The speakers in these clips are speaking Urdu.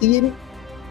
3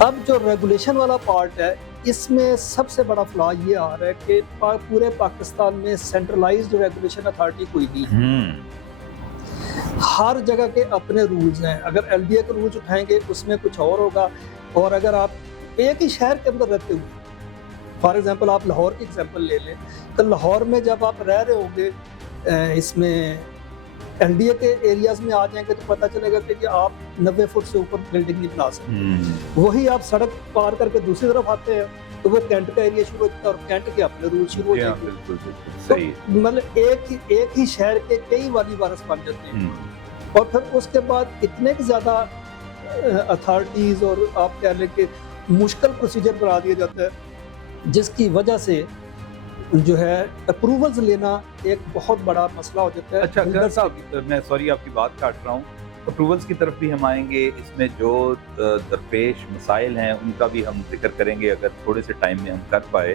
اب جو ریگولیشن والا پارٹ ہے اس میں سب سے بڑا فلا یہ آ رہا ہے کہ پورے پاکستان میں سینٹرلائزڈ ریگولیشن اتھارٹی کوئی نہیں ہے. ہر جگہ کے اپنے رولز ہیں. اگر ایل ڈی اے کے رولز اٹھائیں گے اس میں کچھ اور ہوگا, اور اگر آپ ایک ہی شہر کے اندر رہتے ہوئے, فار ایگزامپل آپ لاہور کی ایگزامپل لے لیں, تو لاہور میں جب آپ رہ رہے ہوں گے اس میں ایل ڈی اے کے ایریاز میں آ جائیں گے تو پتہ چلے گا کہ آپ 90 فٹ سے اوپر بلڈنگ نہیں بنا سکتے. وہی آپ سڑک پار کر کے دوسری طرف آتے ہیں تو وہ کینٹ کا ایریا شروع ہوتا ہے اور کینٹ کے اپنے رول شروع ہو جائیں گے. تو مطلب ایک ہی شہر کے کئی والی وارث بن جاتے ہیں. اور پھر اس کے بعد اتنے زیادہ اتھارٹیز اور آپ کہہ لیں کہ مشکل پروسیجر بنا دیا جاتا ہے, جس کی وجہ سے جو ہے اپروولز لینا ایک بہت بڑا مسئلہ ہو جاتا ہے. اچھا خیر صاحب, میں سوری آپ کی بات کاٹ رہا ہوں, اپروولز کی طرف بھی ہم آئیں گے. اس میں جو درپیش مسائل ہیں ان کا بھی ہم ذکر کریں گے اگر تھوڑے سے ٹائم میں ہم کر پائے.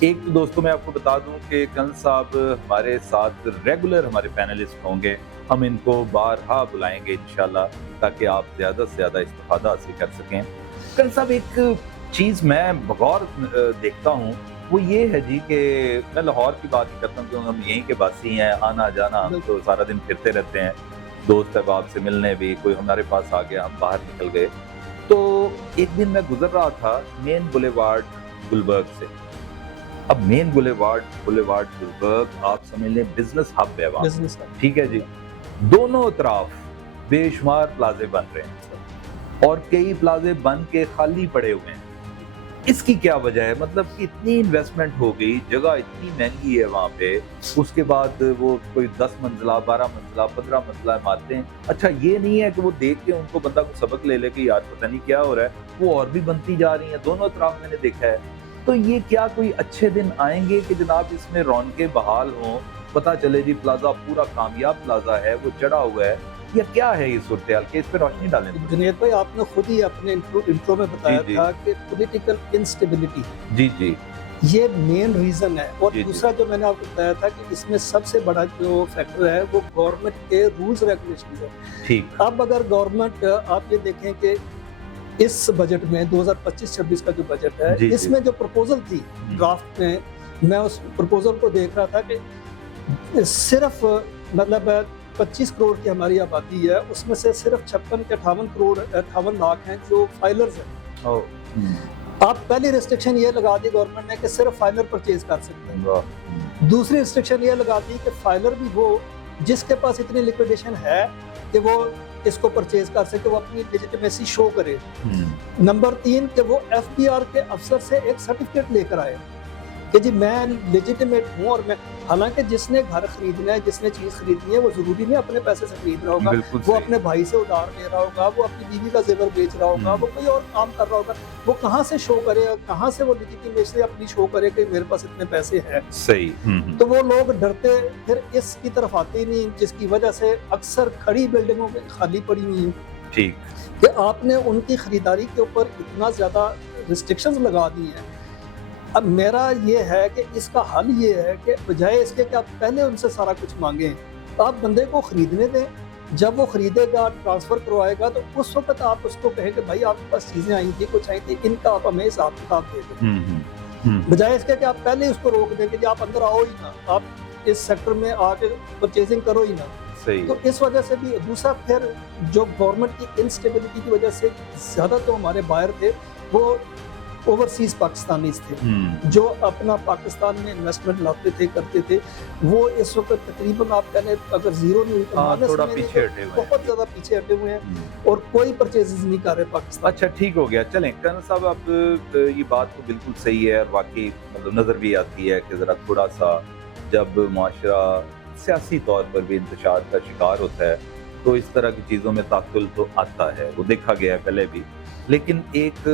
ایک تو دوستوں میں آپ کو بتا دوں کہ کنز صاحب ہمارے ساتھ ریگولر ہمارے پینلسٹ ہوں گے, ہم ان کو بارہا بلائیں گے انشاءاللہ تاکہ آپ زیادہ سے زیادہ استفادہ حاصل کر سکیں. کنز صاحب ایک چیز میں بغور دیکھتا ہوں وہ یہ ہے جی کہ میں لاہور کی بات ہی کرتا ہوں کیونکہ ہم یہیں کے باسی ہیں, آنا جانا ہم تو سارا دن پھرتے رہتے ہیں, دوست احباب سے ملنے بھی, کوئی ہمارے پاس آ گیا ہم باہر نکل گئے. تو ایک دن میں گزر رہا تھا مین بولیوارڈ گلبرگ سے. اب مین بولیوارڈ گلبرگ آپ سمجھ لیں بزنس ہب ہے وہاں, ٹھیک ہے جی. دونوں اطراف بے شمار پلازے بن رہے ہیں اور کئی پلازے بن کے خالی پڑے ہوئے ہیں. اس کی کیا وجہ ہے؟ مطلب اتنی انویسٹمنٹ ہو گئی, جگہ اتنی مہنگی ہے وہاں پہ, اس کے بعد وہ کوئی 10 منزلہ 12 منزلہ 15 منزلہ مارتے ہیں. اچھا یہ نہیں ہے کہ وہ دیکھ کے ان کو بندہ کو سبق لے لے کہ یار پتہ نہیں کیا ہو رہا ہے, وہ اور بھی بنتی جا رہی ہیں دونوں اطراف میں نے دیکھا ہے. تو یہ کیا کوئی اچھے دن آئیں گے کہ جناب اس میں رونقیں بحال ہوں, پتہ چلے جی پلازا پورا کامیاب پلازا ہے, وہ چڑھا ہوا ہے, یا کیا ہے یہ صورتحال کہ اس پہ روشنی ڈالیں؟ جنید بھائی آپ نے خود ہی اپنے انٹرو میں بتایا تھا کہ پولیٹیکل انسٹیبلٹی جی یہ مین ریزن ہے. اور دوسرا جو میں نے آپ کو بتایا تھا کہ اس میں سب سے بڑا جو فیکٹر ہے وہ گورنمنٹ کے رولز ریگولیشنز ہے. ٹھیک, اب اگر گورنمنٹ آپ یہ دیکھیں کہ اس بجٹ میں 2025-26 کا جو بجٹ ہے اس میں جو پروپوزل تھی ڈرافٹ میں اس پروپوزل کو دیکھ رہا تھا کہ صرف مطلب 25 کروڑ کی ہماری آبادی ہے, اس میں سے صرف 56 کے 58 لاکھ ہیں جو فائلرز ہیں. آپ پہلی ریسٹرکشن یہ لگا دی گورنمنٹ نے کہ صرف فائلر پرچیز کر سکتے ہیں. دوسری ریسٹرکشن یہ لگا دی کہ فائلر بھی وہ جس کے پاس اتنی لیکویڈیشن ہے کہ وہ اس کو پرچیز کر سکے, وہ اپنی لیجیٹیمیسی شو کرے. نمبر 3 کہ وہ ایف بی آر کے افسر سے ایک سرٹیفکیٹ لے کر آئے کہ جی میں لیجیٹیمیٹ ہوں, اور میں حالانکہ جس نے گھر خریدنا ہے, جس نے چیز خریدنی ہے, وہ ضروری نہیں اپنے پیسے سے خرید رہا ہوگا, وہ اپنے بھائی سے ادھار لے رہا ہوگا, وہ اپنی بیوی کا زیور بیچ رہا ہوگا, وہ کوئی اور کام کر رہا ہوگا. وہ کہاں سے شو کرے, کہاں سے وہ لیجیٹیمیسی اپنی شو کرے کہ میرے پاس اتنے پیسے ہیں؟ صحیح. تو وہ لوگ ڈرتے پھر اس کی طرف آتے ہی نہیں, جس کی وجہ سے اکثر کھڑی بلڈنگوں میں خالی پڑی ہوئی ہیں. ٹھیک, کہ آپ نے ان کی خریداری کے اوپر اتنا زیادہ ریسٹرکشنز لگا دی ہیں. اب میرا یہ ہے کہ اس کا حل یہ ہے کہ بجائے اس کے کہ آپ پہلے ان سے سارا کچھ مانگیں, آپ بندے کو خریدنے دیں. جب وہ خریدے گا, ٹرانسفر کروائے گا, تو اس وقت آپ اس کو کہیں کہ بھائی آپ کے پاس چیزیں آئی تھیں, کچھ آئی تھیں, ان کا آپ ہمیں حساب کتاب دے دیں. بجائے اس کے کہ آپ پہلے اس کو روک دیں کہ جی آپ اندر آؤ ہی نہ, آپ اس سیکٹر میں آ کے پرچیزنگ کرو ہی نہ. تو اس وجہ سے بھی دوسرا پھر جو گورنمنٹ کی انسٹیبلٹی کی وجہ سے زیادہ تو ہمارے باہر تھے وہ اوورسیز پاکستانیز تھے جو اپنا پاکستان میں انویسٹمنٹ لاتے تھے, کرتے تھے. وہ اس وقت تقریباً آپ کہنے اگر زیرو نہیں ہوئی تو بہت زیادہ پیچھے ہٹے ہوئے ہیں اور کوئی پرچیزز نہیں کر رہے پاکستان. اچھا ٹھیک ہو گیا. چلیں کرنل صاحب, اب یہ بات تو بالکل صحیح ہے اور واقعی مطلب نظر بھی آتی ہے کہ ذرا تھوڑا سا جب معاشرہ سیاسی طور پر بھی انتشار کا شکار ہوتا ہے تو اس طرح کی چیزوں میں تعطل تو آتا ہے, وہ دیکھا گیا ہے پہلے بھی. لیکن ایک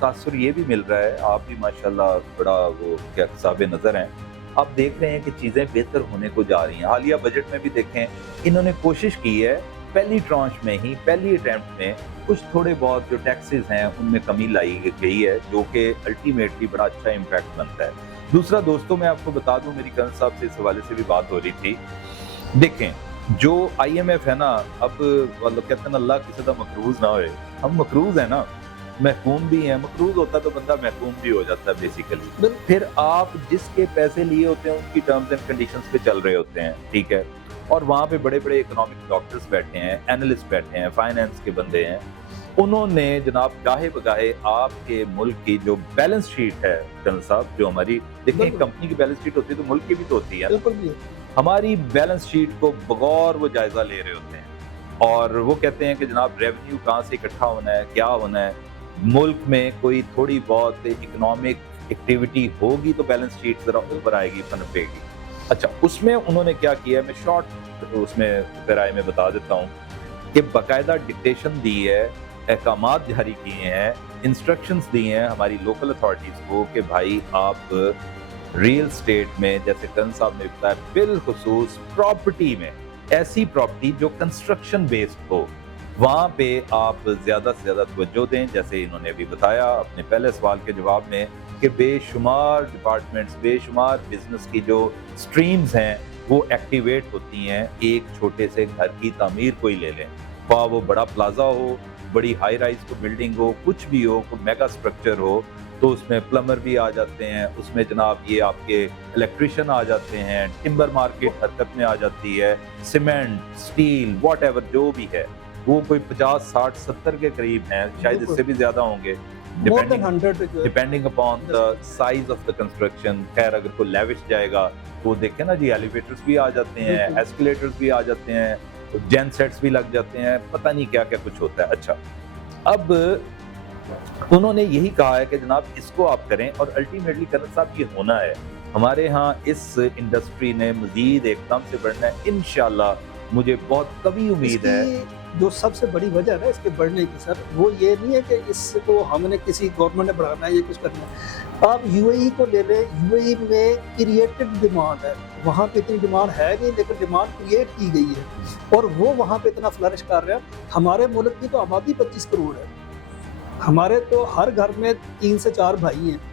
تاثر یہ بھی مل رہا ہے, آپ بھی ماشاءاللہ بڑا وہ کیا صاحب نظر ہیں, آپ دیکھ رہے ہیں کہ چیزیں بہتر ہونے کو جا رہی ہیں. حالیہ بجٹ میں بھی دیکھیں انہوں نے کوشش کی ہے پہلی ٹرانچ میں ہی, پہلی اٹیمپٹ میں کچھ تھوڑے بہت جو ٹیکسز ہیں ان میں کمی لائی گئی ہے جو کہ الٹیمیٹلی بڑا اچھا امپیکٹ بنتا ہے. دوسرا دوستوں میں آپ کو بتا دوں, میری کرنل صاحب سے اس حوالے سے بھی بات ہو رہی تھی. دیکھیں جو آئی ایم ایف ہے نا, اب کہتے ہیں اللہ کسی طرح مقروض نہ ہوئے, ہم مقروض ہیں نا. محکوم بھی ہیں. مقروض ہوتا تو بندہ محکوم بھی ہو جاتا ہے بیسیکلی. بالکل. پھر آپ جس کے پیسے لیے ہوتے ہیں ان کی ٹرمز اینڈ کنڈیشنز پہ چل رہے ہوتے ہیں, ٹھیک ہے, اور وہاں پہ بڑے بڑے اکنامک ڈاکٹرز بیٹھے ہیں, اینالسٹ بیٹھے ہیں, فائنینس کے بندے ہیں. انہوں نے جناب گاہے بگاہے آپ کے ملک کی جو بیلنس شیٹ ہے جنرل صاحب, جو ہماری دیکھیں ایک کمپنی کی بیلنس شیٹ ہوتی ہے تو ملک کی بھی تو ہوتی ہے, بالکل بھی. ہماری بیلنس شیٹ کو بغور وہ جائزہ لے رہے ہوتے ہیں اور وہ کہتے ہیں کہ جناب ریونیو کہاں سے اکٹھا ہونا ہے, کیا ہونا ہے, ملک میں کوئی تھوڑی بہت اکنامک ایکٹیویٹی ہوگی تو بیلنس شیٹ ذرا اوپر آئے گی, پنپے گی. اچھا, اس میں انہوں نے کیا کیا ہے, میں شارٹ اس میں رائے میں بتا دیتا ہوں کہ باقاعدہ ڈکٹیشن دی ہے, احکامات جاری کیے ہیں, انسٹرکشنز دی ہیں ہماری لوکل اتھارٹیز کو کہ بھائی آپ ریل اسٹیٹ میں, جیسے کرن صاحب نے بتایا, بالخصوص پراپرٹی میں, ایسی پراپرٹی جو کنسٹرکشن بیسڈ ہو, وہاں پہ آپ زیادہ سے زیادہ توجہ دیں. جیسے انہوں نے بھی بتایا اپنے پہلے سوال کے جواب میں کہ بے شمار ڈپارٹمنٹس, بے شمار بزنس کی جو سٹریمز ہیں وہ ایکٹیویٹ ہوتی ہیں ایک چھوٹے سے گھر کی تعمیر کوئی لے لیں, خواہ وہ بڑا پلازا ہو, بڑی ہائی رائز کو بلڈنگ ہو, کچھ بھی ہو, کوئی میگا اسٹرکچر ہو, تو اس میں پلمر بھی آ جاتے ہیں, اس میں جناب یہ آپ کے الیکٹریشین آ جاتے ہیں, ٹمبر مارکیٹ حرکت میں آ جاتی ہے, سیمنٹ, اسٹیل, واٹ ایور جو بھی ہے, وہ کوئی 50, 60, 70 کے قریب ہیں, شاید اس سے بھی زیادہ ہوں گے depending upon the size of the construction. خیر اگر کوئی لیوش جائے گا تو دیکھیں نا جی, ایلیویٹرز بھی آ جاتے ہیں, ایسکیلیٹرز بھی آ جاتے ہیں, جین سیٹس بھی لگ جاتے ہیں, پتہ نہیں کیا کیا کچھ ہوتا ہے. اچھا, اب انہوں نے یہی کہا ہے کہ جناب اس کو آپ کریں, اور الٹیمیٹلی کرن صاحب یہ ہونا ہے. ہمارے ہاں اس انڈسٹری نے مزید ایک دم سے بڑھنا ہے انشاءاللہ, مجھے بہت قوی امید ہے. جو سب سے بڑی وجہ ہے نا اس کے بڑھنے کی سر, وہ یہ نہیں ہے کہ اس کو ہم نے کسی گورنمنٹ نے بڑھانا ہے یا کچھ کرنا ہے. آپ یو اے ای کو لے لیں, یو اے ای میں کریٹڈ ڈیمانڈ ہے, وہاں پہ اتنی ڈیمانڈ ہے نہیں لیکن ڈیمانڈ کریٹ کی گئی ہے اور وہ وہاں پہ اتنا فلرش کر رہے ہیں. ہمارے ملک کی تو آبادی 25 کروڑ ہے, ہمارے تو ہر گھر میں 3 سے 4 بھائی ہیں,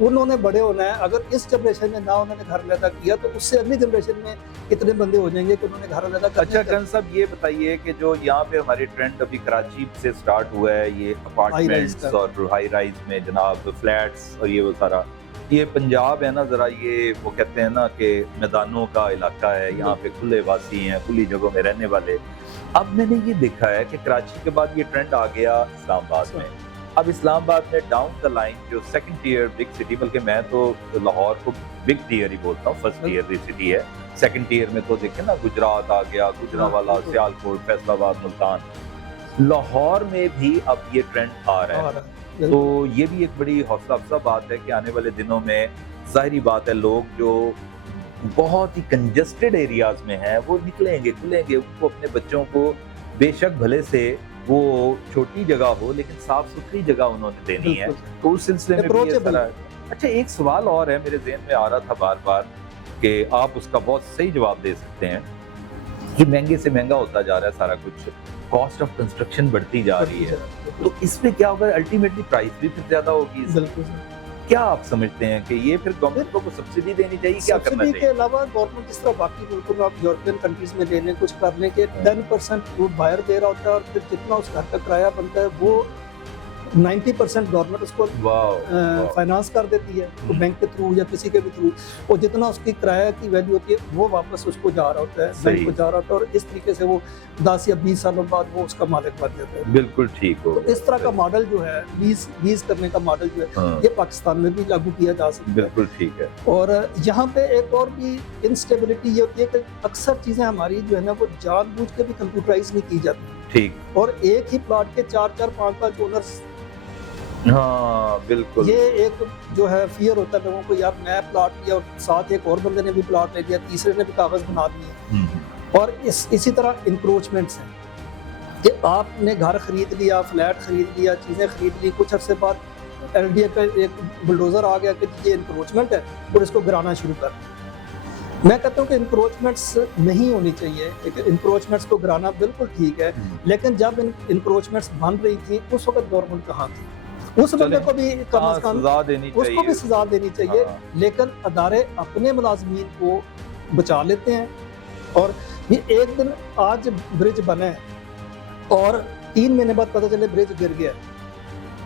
انہوں نے بڑے ہونا ہے. اگر اس جنریشن میں نہ انہوں نے گھر علیحدہ کیا تو اس سے اگلی جنریشن میں اتنے بندے ہو جائیں گے کہ انہوں نے گھر علیحدہ کیا. اچھا کرن صاحب یہ بتائیے کہ جو یہاں پہ ہمارے ٹرینڈ ابھی کراچی سے سٹارٹ ہوا ہے, یہ اپارٹمنٹس اور ہائی رائز میں جناب فلیٹس اور یہ وہ سارا, یہ پنجاب ہے نا ذرا, یہ وہ کہتے ہیں نا کہ میدانوں کا علاقہ ہے, یہاں پہ کھلے واسی ہیں, کھلی جگہوں میں رہنے والے. اب میں نے یہ دیکھا ہے کہ کراچی کے بعد یہ ٹرینڈ آ گیا اسلام آباد میں. اب اسلام آباد میں ڈاؤن دا لائن جو سیکنڈ ٹیئر بگ سٹی, بلکہ میں تو لاہور کو بگ ٹیئر ہی بولتا ہوں, فرسٹ ٹیئر سٹی ہے, سیکنڈ ٹیئر میں تو دیکھیں نا گجرات آ گیا, گجرانوالہ, سیالکوٹ, فیصل آباد, ملتان, لاہور میں بھی اب یہ ٹرینڈ آ رہا ہے. تو یہ بھی ایک بڑی حوصلہ افزا بات ہے کہ آنے والے دنوں میں ظاہری بات ہے لوگ جو بہت ہی کنجسٹڈ ایریاز میں ہیں وہ نکلیں گے, کھلیں گے, ان کو اپنے بچوں کو بے شک بھلے سے وہ چھوٹی جگہ ہو لیکن صاف ستھری جگہ انہوں نے دینی ہے, تو اس سلسلے میں بھی یہ سارا. اچھا ایک سوال اور ہے میرے ذہن میں آ رہا تھا بار بار کہ آپ اس کا بہت صحیح جواب دے سکتے ہیں. یہ مہنگے سے مہنگا ہوتا جا رہا ہے سارا کچھ, کاسٹ آف کنسٹرکشن بڑھتی جا رہی ہے, تو اس میں کیا ہوگا, الٹیمیٹلی پرائس بھی پھر زیادہ ہوگی. بالکل, کیا آپ سمجھتے ہیں کہ یہ پھر گورنمنٹ کو سبسڈی دینی چاہیے, کیا کرنا چاہیے؟ سبسڈی کے علاوہ گورنمنٹ جس طرح باقی ملکوں میں آپ یورپین کنٹریز میں لے لیں, کچھ کرنے کے 10% وہ باہر دے رہا ہوتا ہے اور پھر جتنا اس گھر کا کرایہ بنتا ہے وہ 90% گورنمنٹ اس کو فائنانس کر دیتی ہے, تو بینک کے تھرو یا کسی کے بھی تھرو, اور جتنا اس کی کرایہ کی ویلیو ہوتی ہے وہ واپس اس کو جا رہا ہوتا ہے, بینک کو جا رہا ہوتا ہے, اور اس طریقے سے وہ 10 یا 20 سالوں بعد وہ اس کا مالک بن جاتا ہے. بالکل ٹھیک ہو. تو اس طرح کا ماڈل جو ہے لیز کرنے کا ماڈل جو ہے یہ پاکستان میں بھی لاگو کیا جا سکتا ہے. بالکل ٹھیک ہے. اور یہاں پہ ایک اور بھی انسٹیبلٹی یہ ہوتی ہے کہ اکثر چیزیں ہماری جو ہے نا وہ جان بوجھ کے بھی کمپیوٹرائز نہیں کی جاتی. ٹھیک. اور ایک ہی پلاٹ کے 4-4 5-5 اونرز, ہاں بالکل, یہ ایک جو ہے فیئر ہوتا ہے لوگوں کو, یار میں پلاٹ لیا اور ساتھ ایک اور بندے نے بھی پلاٹ لے لیا, تیسرے نے بھی کاغذ بنا دیے. اور اسی طرح انکروچمنٹس ہیں کہ آپ نے گھر خرید لیا, فلیٹ خرید لیا, چیزیں خرید لی, کچھ عرصے بعد ایل ڈی اے کا ایک بلڈوزر آ گیا کہ یہ انکروچمنٹ ہے اور اس کو گرانا شروع کر. میں کہتا ہوں کہ انکروچمنٹس نہیں ہونی چاہیے, انکروچمنٹس کو گرانا بالکل ٹھیک ہے, لیکن جب انکروچمنٹس بن رہی تھی اس وقت گورنمنٹ کہاں تھی, اس بندے کو بھی کم از کم اس کو بھی سزا دینی چاہیے. لیکن ادارے اپنے ملازمین کو بچا لیتے ہیں, اور یہ ایک دن آج برج بنا ہے اور 3 مہینے بعد پتہ چلے برج گر گیا,